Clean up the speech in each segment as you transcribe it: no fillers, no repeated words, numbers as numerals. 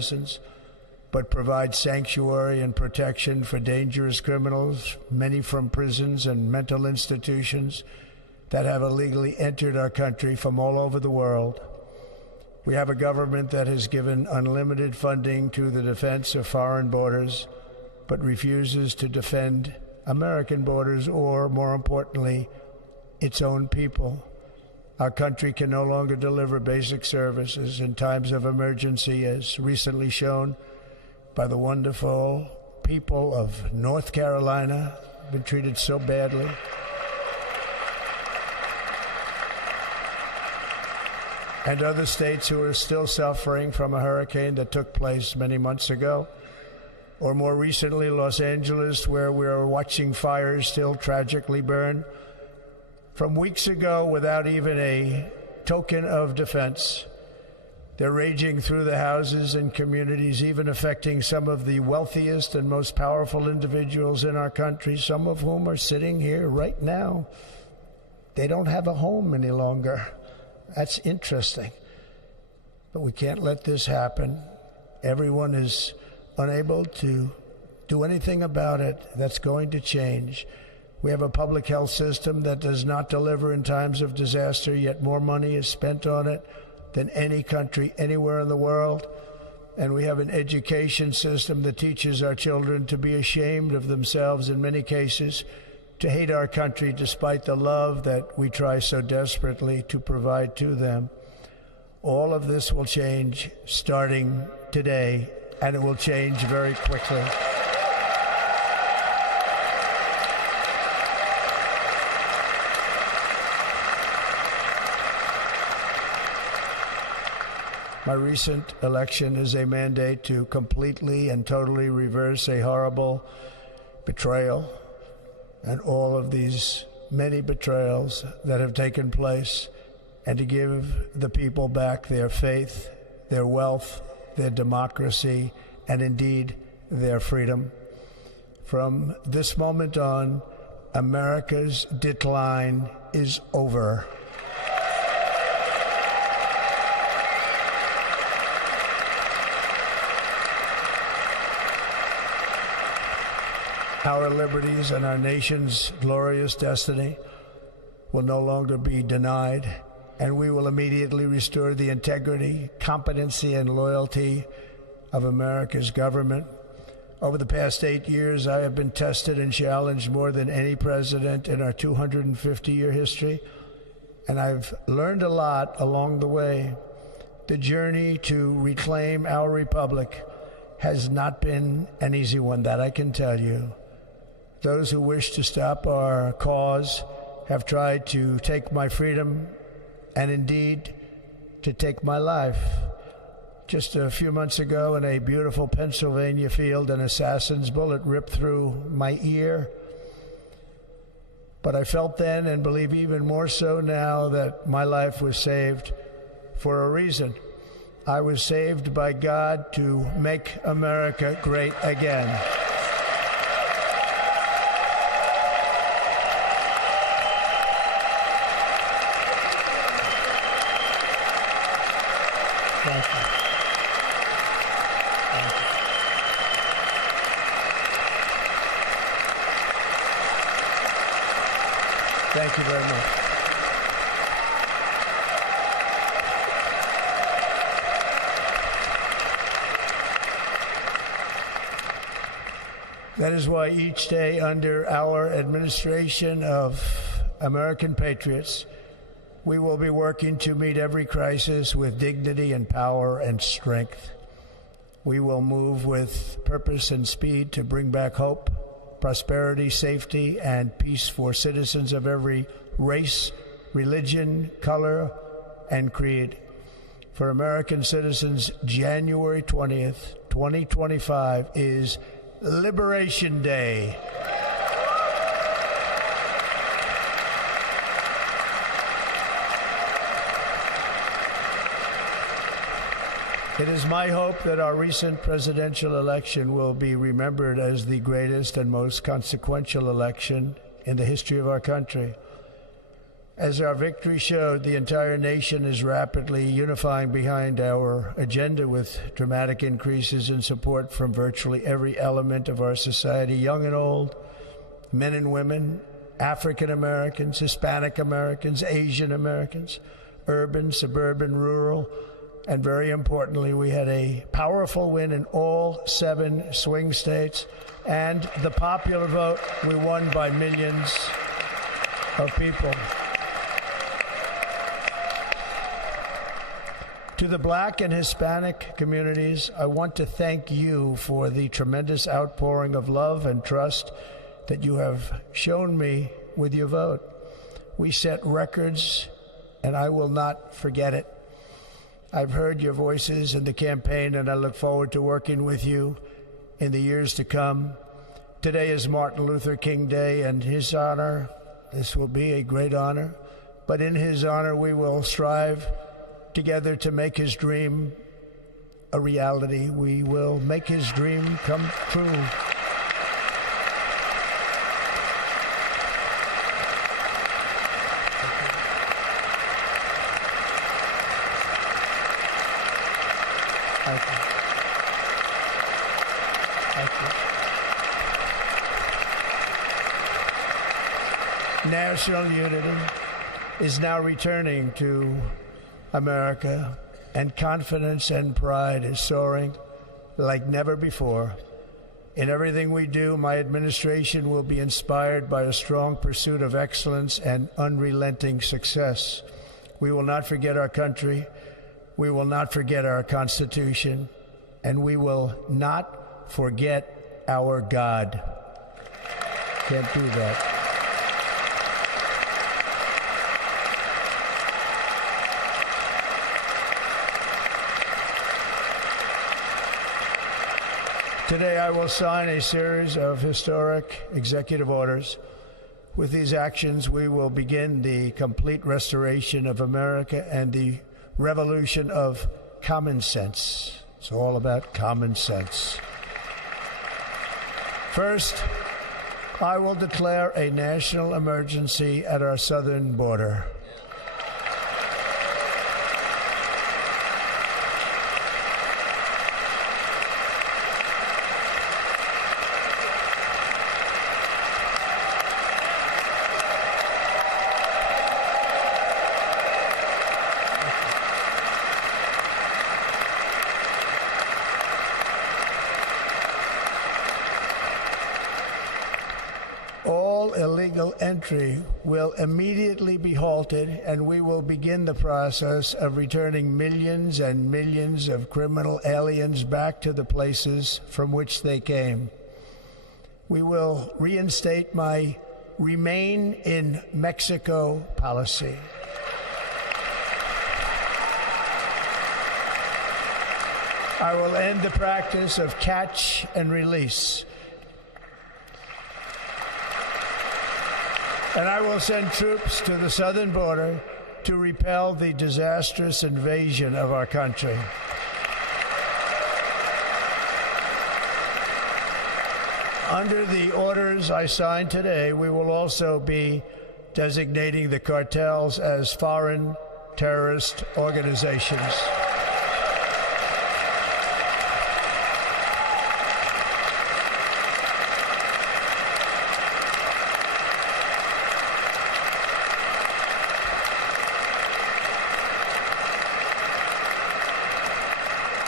citizens, but provide sanctuary and protection for dangerous criminals, many from prisons and mental institutions that have illegally entered our country from all over the world. We have a government that has given unlimited funding to the defense of foreign borders, but refuses to defend American borders or, more importantly, its own people. Our country can no longer deliver basic services in times of emergency, as recently shown by the wonderful people of North Carolina, been treated so badly. And other states who are still suffering from a hurricane that took place many months ago. Or more recently, Los Angeles, where we are watching fires still tragically burn from weeks ago without even a token of defense. They're raging through the houses and communities, even affecting some of the wealthiest and most powerful individuals in our country, some of whom are sitting here right now. They don't have a home any longer. That's interesting. But we can't let this happen. Everyone is unable to do anything about it. That's going to change. We have a public health system that does not deliver in times of disaster, yet more money is spent on it than any country anywhere in the world. And we have an education system that teaches our children to be ashamed of themselves in many cases, to hate our country despite the love that we try so desperately to provide to them. All of this will change starting today, and it will change very quickly. My recent election is a mandate to completely and totally reverse a horrible betrayal and all of these many betrayals that have taken place, and to give the people back their faith, their wealth, their democracy, and indeed their freedom. From this moment on, America's decline is over. Our liberties and our nation's glorious destiny will no longer be denied, and we will immediately restore the integrity, competency, and loyalty of America's government. Over the past 8 years, I have been tested and challenged more than any president in our 250-year history, and I've learned a lot along the way. The journey to reclaim our republic has not been an easy one, that I can tell you. Those who wish to stop our cause have tried to take my freedom and indeed to take my life. Just a few months ago in a beautiful Pennsylvania field, an assassin's bullet ripped through my ear. But I felt then, and believe even more so now, that my life was saved for a reason. I was saved by God to make America great again. Thank you. Thank you. Thank you very much. That is why each day under our administration of American patriots, we will be working to meet every crisis with dignity and power and strength. We will move with purpose and speed to bring back hope, prosperity, safety, and peace for citizens of every race, religion, color, and creed. For American citizens, January 20th, 2025 is Liberation Day. It is my hope that our recent presidential election will be remembered as the greatest and most consequential election in the history of our country. As our victory showed, the entire nation is rapidly unifying behind our agenda with dramatic increases in support from virtually every element of our society, young and old, men and women, African Americans, Hispanic Americans, Asian Americans, urban, suburban, rural, and very importantly, we had a powerful win in all 7 swing states, and the popular vote, we won by millions of people. To the Black and Hispanic communities, I want to thank you for the tremendous outpouring of love and trust that you have shown me with your vote. We set records, and I will not forget it. I've heard your voices in the campaign, and I look forward to working with you in the years to come. Today is Martin Luther King Day, and his honor, this will be a great honor, but in his honor we will strive together to make his dream a reality. We will make his dream come true. Thank you. Thank you. National unity is now returning to America, and confidence and pride is soaring like never before. In everything we do, my administration will be inspired by a strong pursuit of excellence and unrelenting success. We will not forget our country, we will not forget our Constitution, and we will not forget our God. Can't do that. Today, I will sign a series of historic executive orders. With these actions, we will begin the complete restoration of America and the revolution of common sense. It's all about common sense. First, I will declare a national emergency at our southern border. All illegal entry will immediately be halted, and we will begin the process of returning millions and millions of criminal aliens back to the places from which they came. We will reinstate my Remain in Mexico policy. I will end the practice of catch and release. And I will send troops to the southern border to repel the disastrous invasion of our country. Under the orders I signed today, we will also be designating the cartels as foreign terrorist organizations.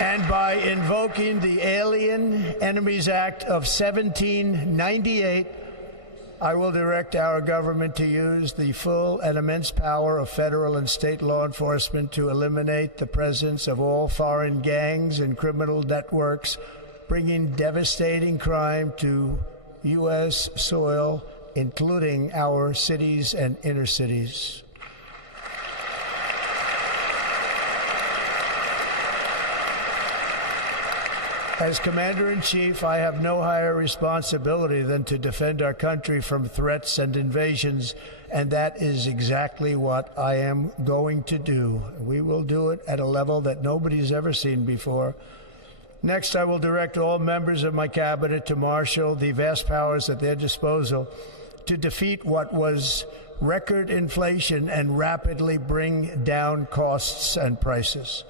And by invoking the Alien Enemies Act of 1798, I will direct our government to use the full and immense power of federal and state law enforcement to eliminate the presence of all foreign gangs and criminal networks, bringing devastating crime to U.S. soil, including our cities and inner cities. As Commander-in-Chief, I have no higher responsibility than to defend our country from threats and invasions, and that is exactly what I am going to do. We will do it at a level that nobody's ever seen before. Next, I will direct all members of my cabinet to marshal the vast powers at their disposal to defeat what was record inflation and rapidly bring down costs and prices.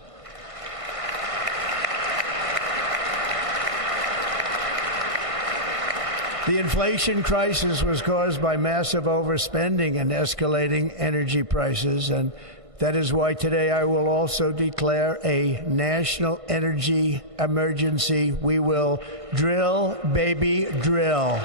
The inflation crisis was caused by massive overspending and escalating energy prices, and that is why today I will also declare a national energy emergency. We will drill, baby, drill.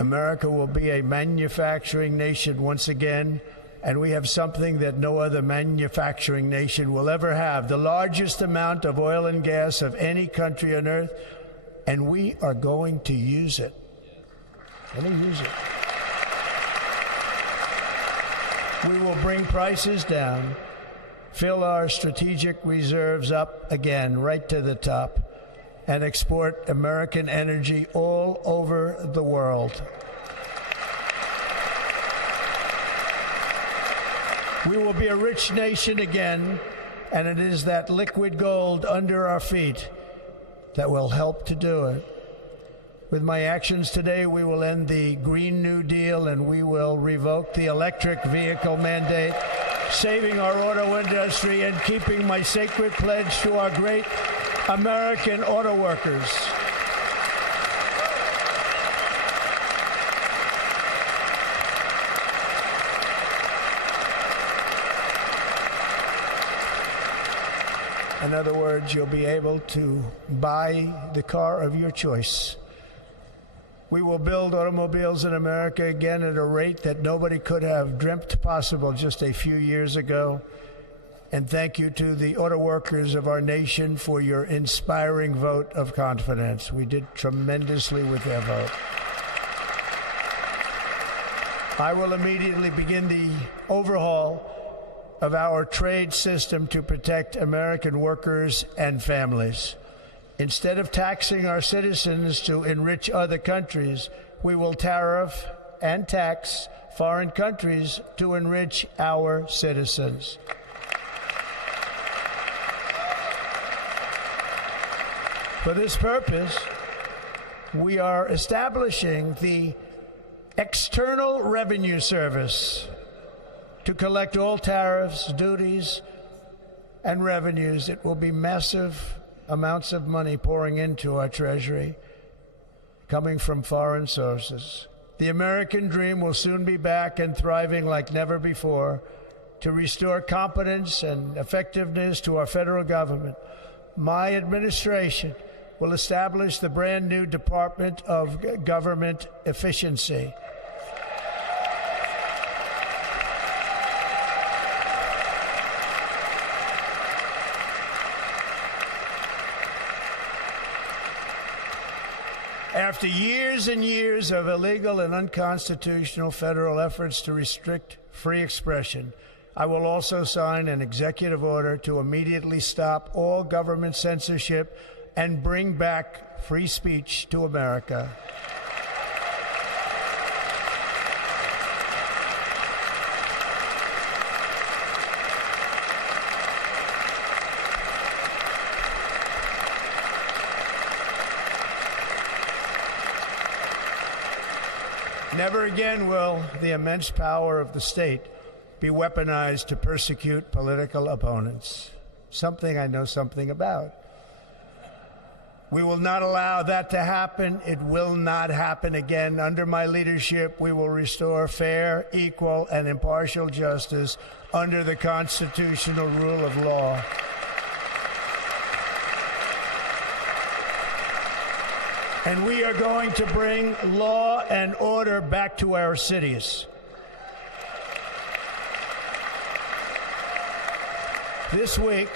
America will be a manufacturing nation once again, and we have something that no other manufacturing nation will ever have, the largest amount of oil and gas of any country on earth, and we are going to use it. We will bring prices down, fill our strategic reserves up again, right to the top, and export American energy all over the world. We will be a rich nation again, and it is that liquid gold under our feet that will help to do it. With my actions today, we will end the Green New Deal, and we will revoke the electric vehicle mandate, saving our auto industry and keeping my sacred pledge to our great American auto workers. In other words, you'll be able to buy the car of your choice. We will build automobiles in America again at a rate that nobody could have dreamt possible just a few years ago. And thank you to the auto workers of our nation for your inspiring vote of confidence. We did tremendously with their vote. I will immediately begin the overhaul of our trade system to protect American workers and families. Instead of taxing our citizens to enrich other countries, we will tariff and tax foreign countries to enrich our citizens. For this purpose, we are establishing the External Revenue Service to collect all tariffs, duties, and revenues. It will be massive amounts of money pouring into our treasury, coming from foreign sources. The American dream will soon be back and thriving like never before to restore competence and effectiveness to our federal government. My administration will establish the brand new Department of Government Efficiency. After years and years of illegal and unconstitutional federal efforts to restrict free expression, I will also sign an executive order to immediately stop all government censorship and bring back free speech to America. Never again will the immense power of the state be weaponized to persecute political opponents. Something I know something about. We will not allow that to happen. It will not happen again. Under my leadership, we will restore fair, equal, and impartial justice under the constitutional rule of law. And we are going to bring law and order back to our cities. This week,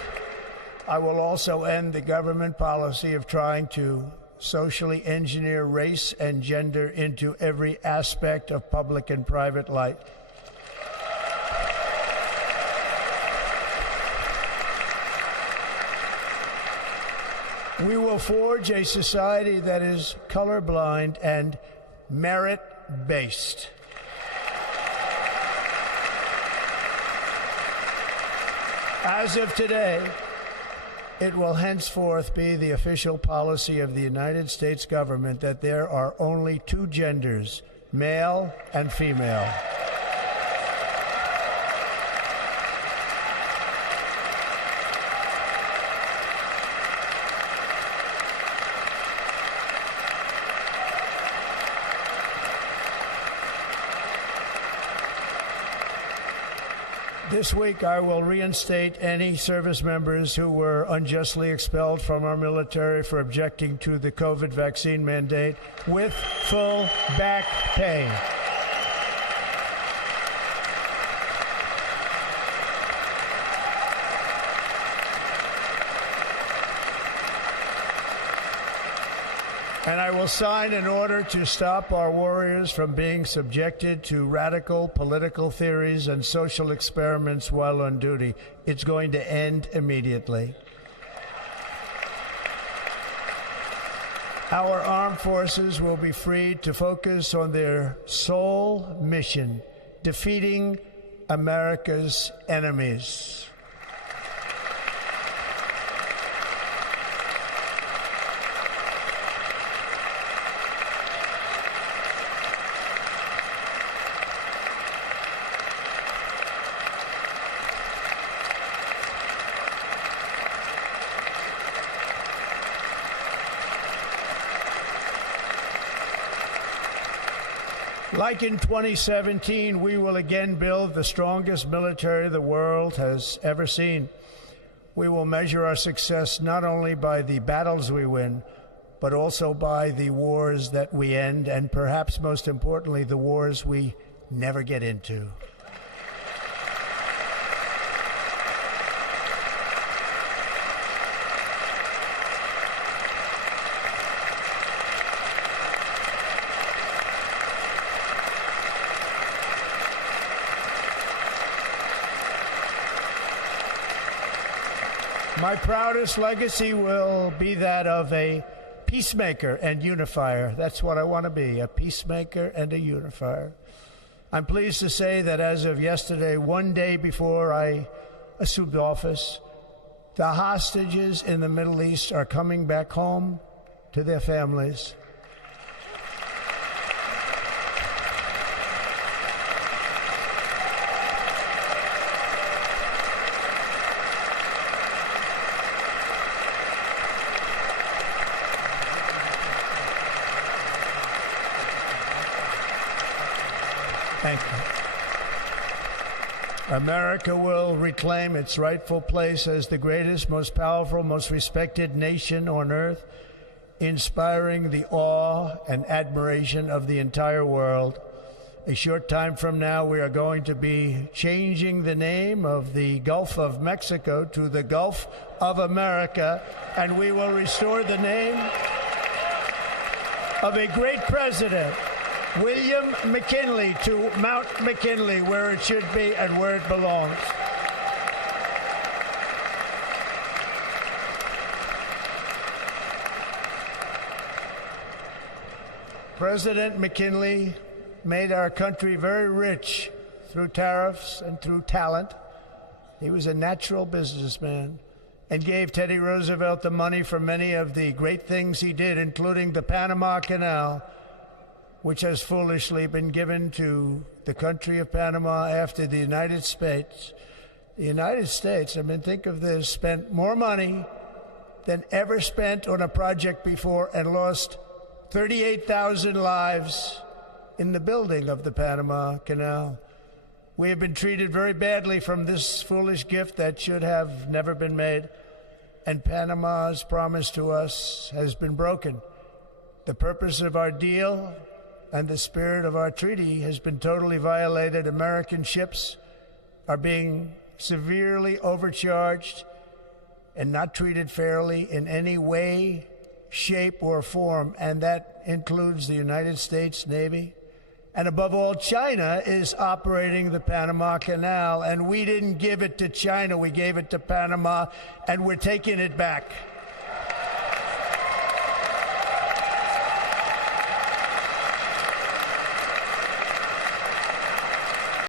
I will also end the government policy of trying to socially engineer race and gender into every aspect of public and private life. We will forge a society that is colorblind and merit-based. As of today, it will henceforth be the official policy of the United States government that there are only two genders, male and female. This week, I will reinstate any service members who were unjustly expelled from our military for objecting to the COVID vaccine mandate with full back pay. And I will sign an order to stop our warriors from being subjected to radical political theories and social experiments while on duty. It's going to end immediately. Our armed forces will be freed to focus on their sole mission, defeating America's enemies. Like in 2017, we will again build the strongest military the world has ever seen. We will measure our success not only by the battles we win, but also by the wars that we end, and perhaps most importantly, the wars we never get into. My proudest legacy will be that of a peacemaker and unifier. That's what I want to be, a peacemaker and a unifier. I'm pleased to say that as of yesterday, one day before I assumed office, the hostages in the Middle East are coming back home to their families. Thank you. America will reclaim its rightful place as the greatest, most powerful, most respected nation on earth, inspiring the awe and admiration of the entire world. A short time from now, we are going to be changing the name of the Gulf of Mexico to the Gulf of America, and we will restore the name of a great president, William McKinley, to Mount McKinley, where it should be and where it belongs. President McKinley made our country very rich through tariffs and through talent. He was a natural businessman and gave Teddy Roosevelt the money for many of the great things he did, including the Panama Canal, which has foolishly been given to the country of Panama after the United States. The United States, I mean, think of this, spent more money than ever spent on a project before and lost 38,000 lives in the building of the Panama Canal. We have been treated very badly from this foolish gift that should have never been made, and Panama's promise to us has been broken. The purpose of our deal and the spirit of our treaty has been totally violated. American ships are being severely overcharged and not treated fairly in any way, shape, or form, and that includes the United States Navy. And above all, China is operating the Panama Canal, and we didn't give it to China, we gave it to Panama, and we're taking it back.